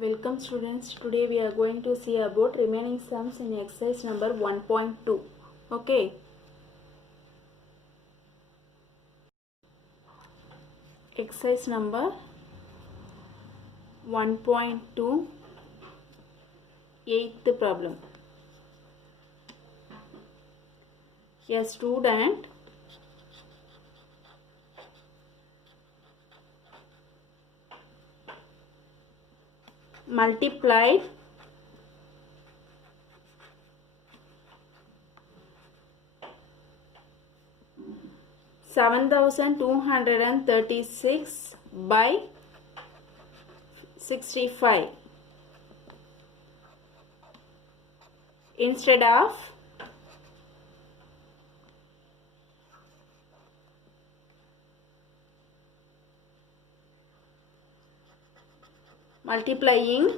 Welcome students. Today we are going to see about remaining sums in exercise number 1.2. Okay. Exercise number 1.2, 8th problem. A student multiplied 7,236 by 65 instead of multiplying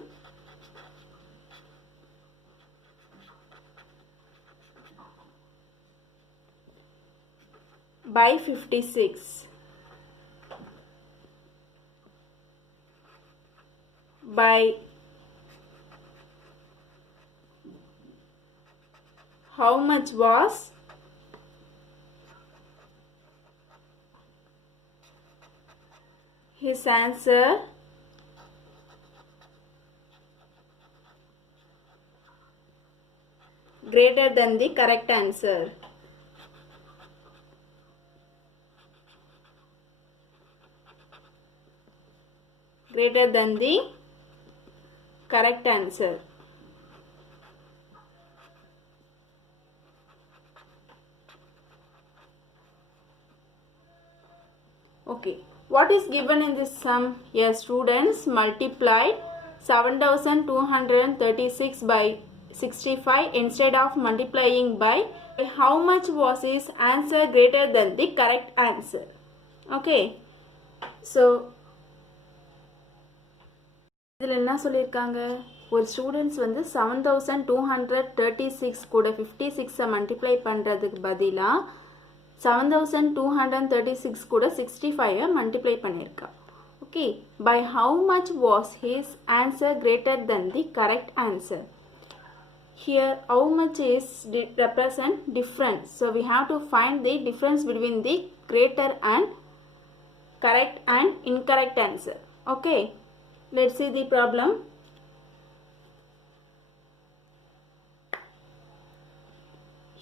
by 56 by how much was his answer greater than the correct answer. Greater than the correct answer. Okay, what is given in this sum? A students multiplied 7,236 by 65 instead of multiplying by how much was his answer greater than the correct answer. Okay, so இதில் என்ன சொல்லியிருக்காங்க, ஒரு students வந்து 7,236 கூட 56 multiply பண்ணுறதுக்கு பதிலாக 7,236 கூட 65 multiply பண்ணியிருக்கா. Okay, by how much was his answer greater then the correct answer. Here how much is represent difference, so we have to find the difference between the greater and correct and incorrect answer. Okay, let's see the problem.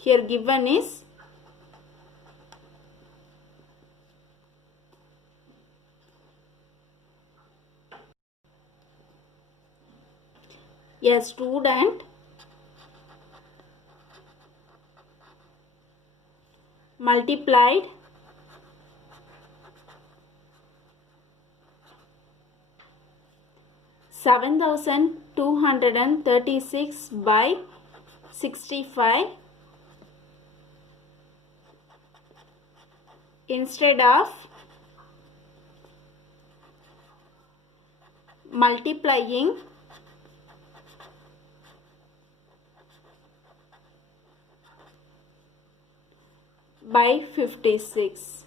Here given is a student multiplied 7,236 by 65 instead of multiplying by 56.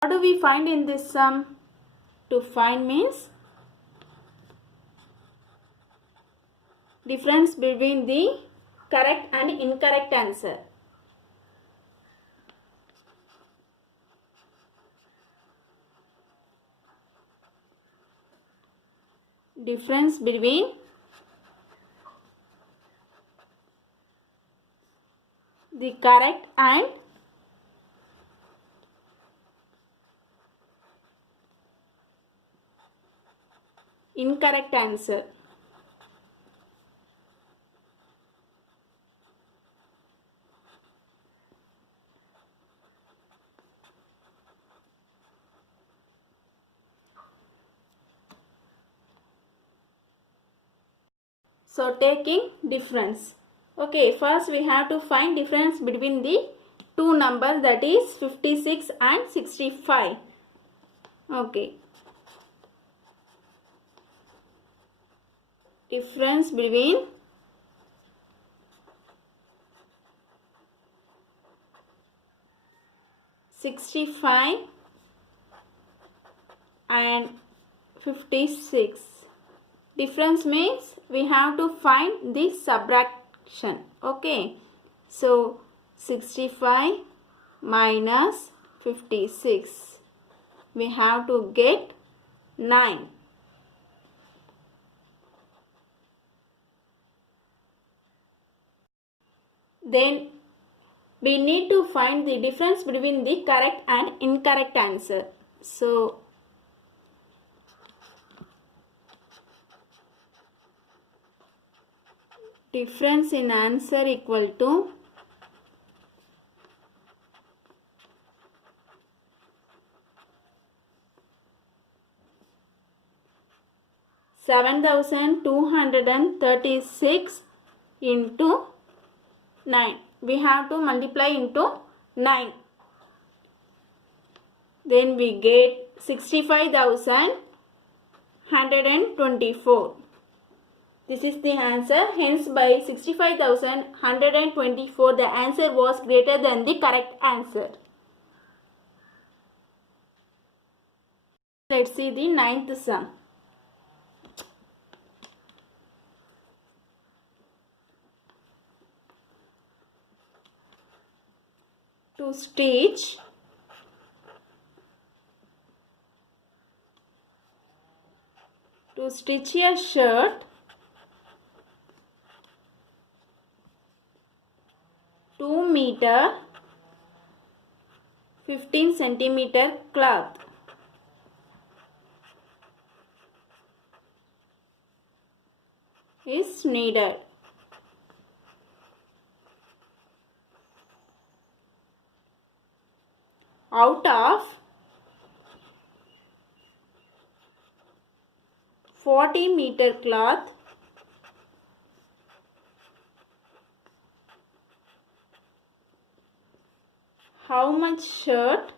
What do we find in this sum? To find means difference between the correct and incorrect answer. Difference between the correct and incorrect answer. So taking difference. Okay, first we have to find difference between the two numbers, that is 56 and 65. Okay, difference between 65 and 56. Difference means we have to find the subtraction. Okay. So 65 minus 56. We have to get 9. Then we need to find the difference between the correct and incorrect answer. So difference in answer equal to 7,236 into 9. We have to multiply into 9. Then we get 65,124. This is the answer. Hence by 65,124 the answer was greater than the correct answer. Let's see the ninth sum. To stitch a shirt, 2 meter 15 centimeter cloth. Is needed. Out of 40 meter cloth, how much shirt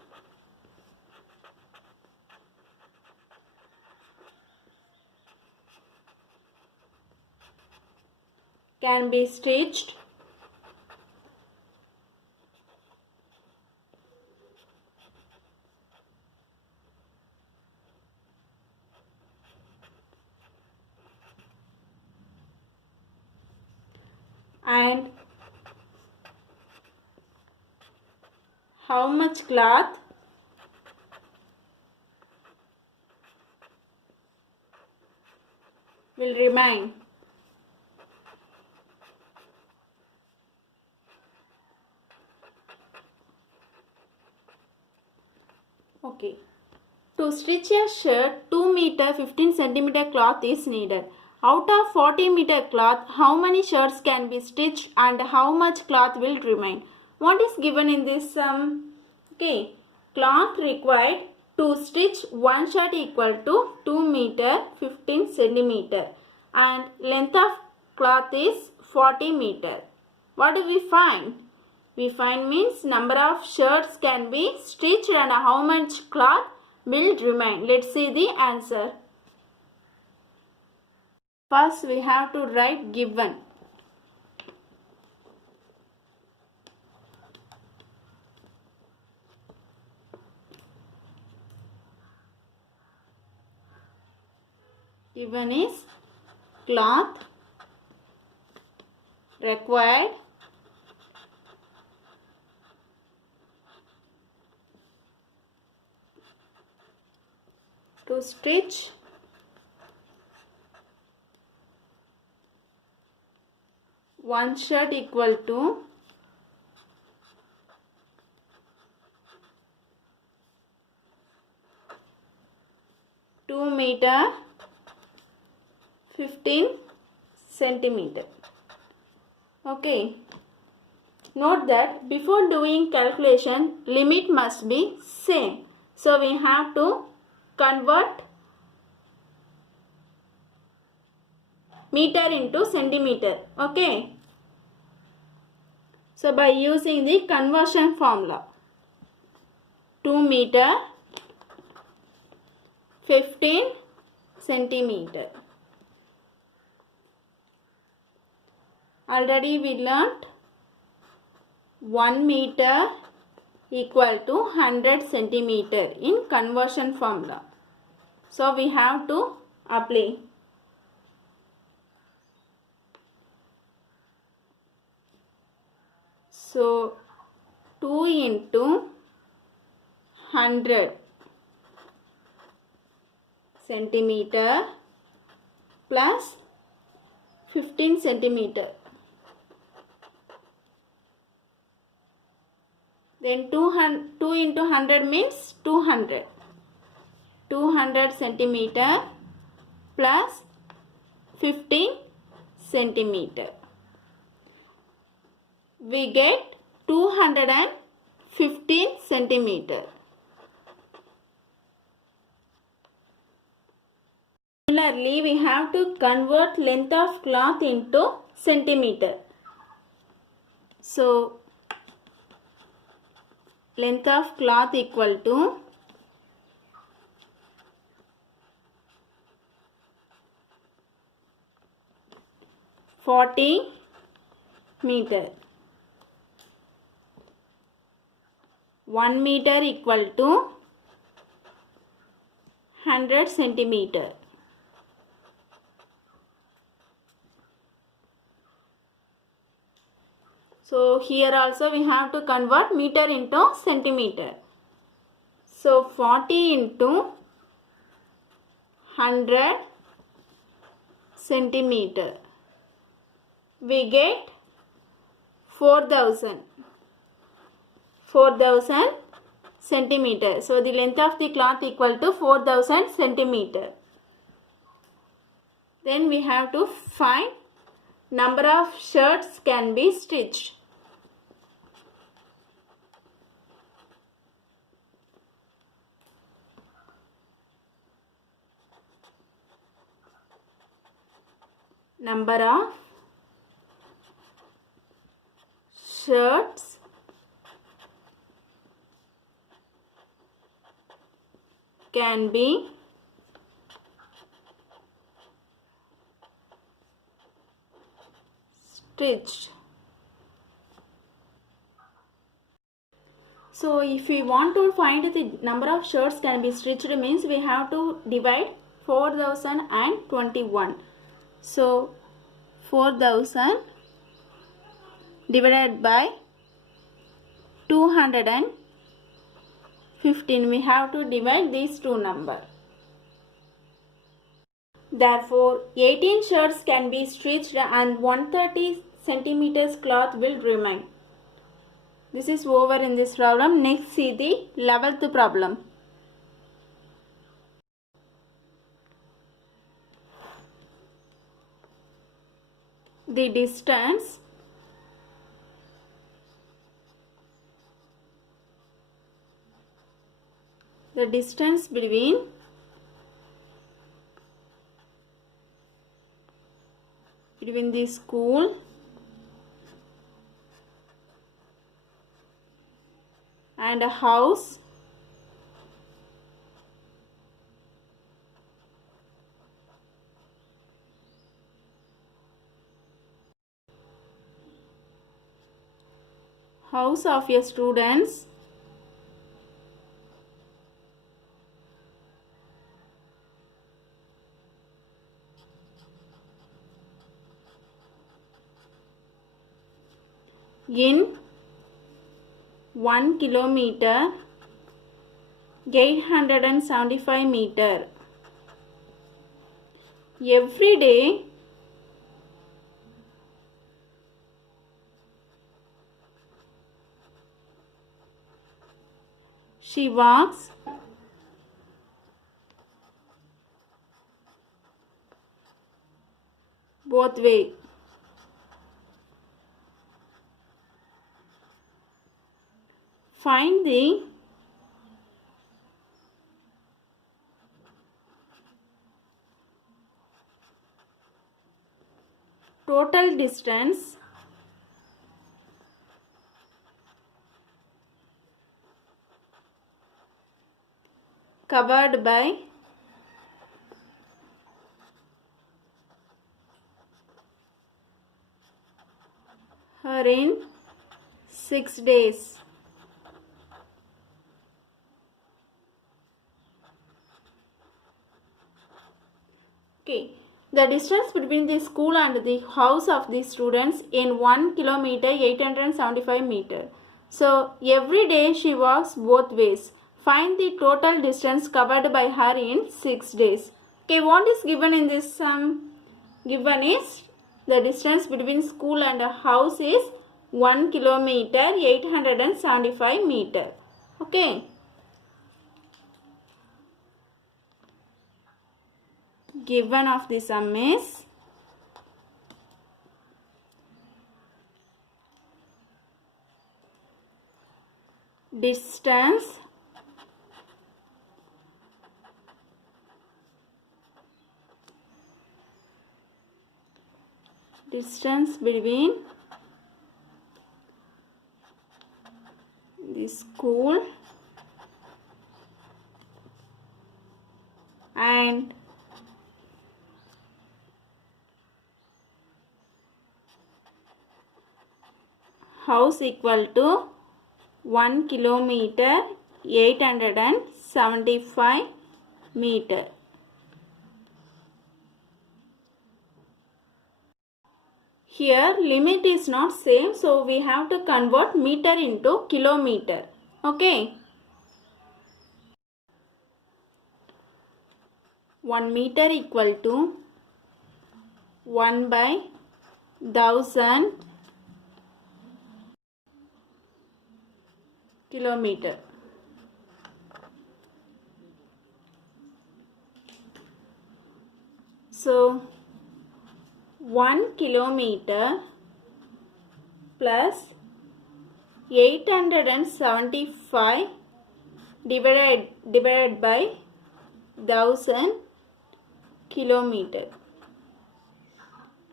can be stitched and how much cloth will remain. Okay. To stitch a shirt, 2 meter 15 centimeter cloth is needed. Out of 40 meter cloth, how many shirts can be stitched and how much cloth will remain? What is given in this sum? Okay. Cloth required to stitch one shirt equal to 2 meter 15 centimeter and length of cloth is 40 meter. What do we find? We find means number of shirts can be stitched and how much cloth will remain. Let's see the answer. First we have to write given. Given is cloth required to stitch one shirt equal to 2 meter 15 centimeter. Okay. Note that before doing calculation, limit must be same. So we have to convert meter into centimeter. Okay. So by using the conversion formula, 2 meter 15 centimeter. Already we learnt 1 meter equal to 100 centimeter in conversion formula. So we have to apply. So 2 into 100 centimeter plus 15 centimeter. Then 2 into 100 means 200. 200 centimeter plus 15 centimeter. We get 215 centimeter. Similarly, we have to convert length of cloth into centimeter. So, length of cloth equal to 40 meter. 1 meter equal to 100 centimeter. So here also we have to convert meter into centimeter. So 40 into 100 centimeter. We get 4000 centimeter. So the length of the cloth equal to 4000 centimeter. Then we have to find number of shirts can be stitched. Number of shirts can be stitched. So if we want to find the number of shirts can be stitched means we have to divide 4021. So 4000 divided by 215. We have to divide these two numbers. Therefore, 18 shirts can be stitched and 130 centimeters cloth will remain. This is over in this problem. Next, see the 11th problem. The distance between the school and a house of your students in 1 kilometer 875 meter. Every day she walks both ways. Find the total distance covered by her in 6 days. Okay. The distance between the school and the house of the students in 1 kilometer 875 meter. So every day she walks both ways. Find the total distance covered by her in 6 days. Okay, what is given in this sum? Given is the distance between school and a house is 1 kilometer 875 meter. Okay. Given of the sum is distance between the school and house equal to 1 kilometer 875 meter. Here limit is not same, so we have to convert meter into kilometer. Okay. 1 meter equal to 1 by 1000 kilometer. So 1 kilometer plus 875 divided by 1000 kilometer.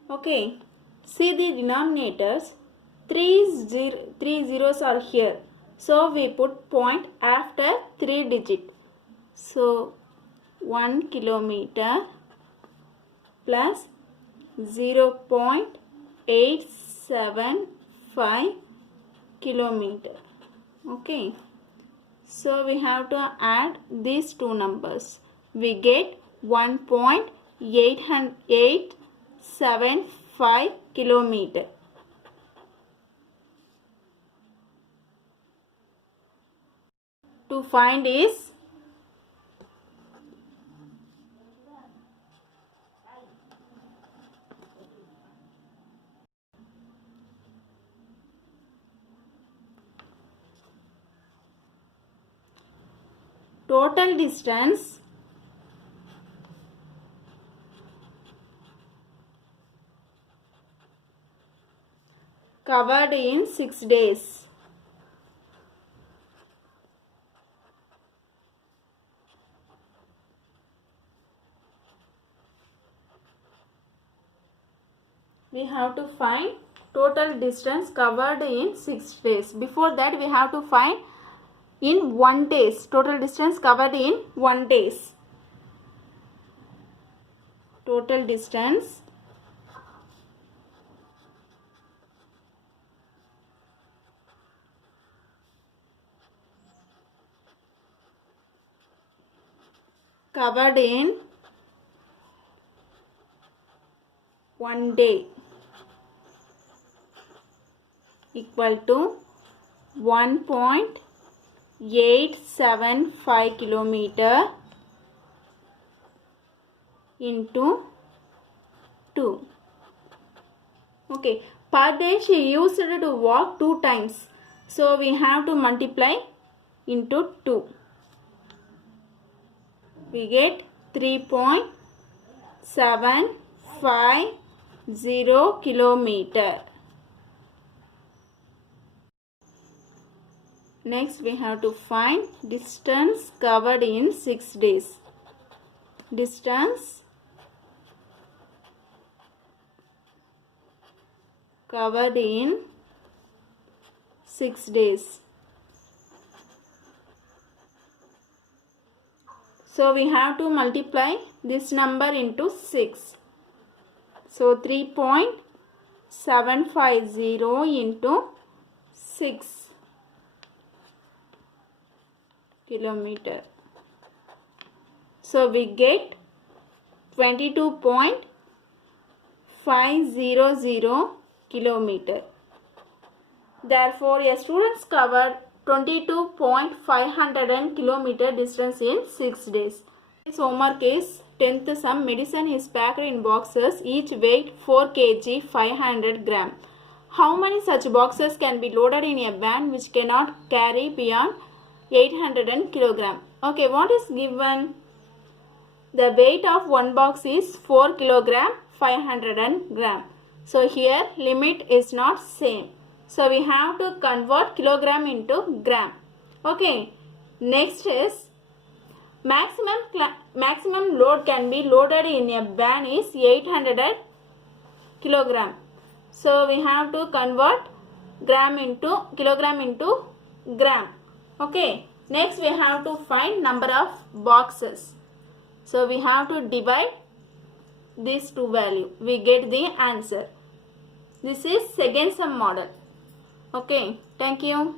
Okay, see the denominators, three zeros are here, so we put point after 3 digit. So 1 kilometer plus 0.875 kilometer. Okay, so we have to add these two numbers. We get 1.875 kilometer. To find is total distance covered in 6 days. We have to find total distance covered in 6 days. Before that we have to find in 1 days. Total distance covered in 1 days. Total distance covered in 1 day equal to 1.875 kilometer into 2. Okay, per day she used to walk 2 times, so we have to multiply into 2. We get 3.750 kilometer. Next we have to find distance covered in 6 days. Distance covered in 6 days. So we have to multiply this number into 6. So 3.750 into 6 kilometer. So we get 22.500 kilometer. Therefore, a students covered 22.500 kilometer distance in 6 days. This homework is 10th sum. Medicine is packed in boxes, each weight 4 kg 500 gram. How many such boxes can be loaded in a van which cannot carry beyond 800 kilogram? Okay, what is given? The weight of one box is 4 kilogram 500 gram. So here limit is not same. So we have to convert kilogram into gram. Okay. Next is maximum load can be loaded in a van is 800 kilogram. So we have to convert kilogram into gram. Okay. Next we have to find number of boxes. So we have to divide these two values. We get the answer. This is second sum model. Okay. Thank you.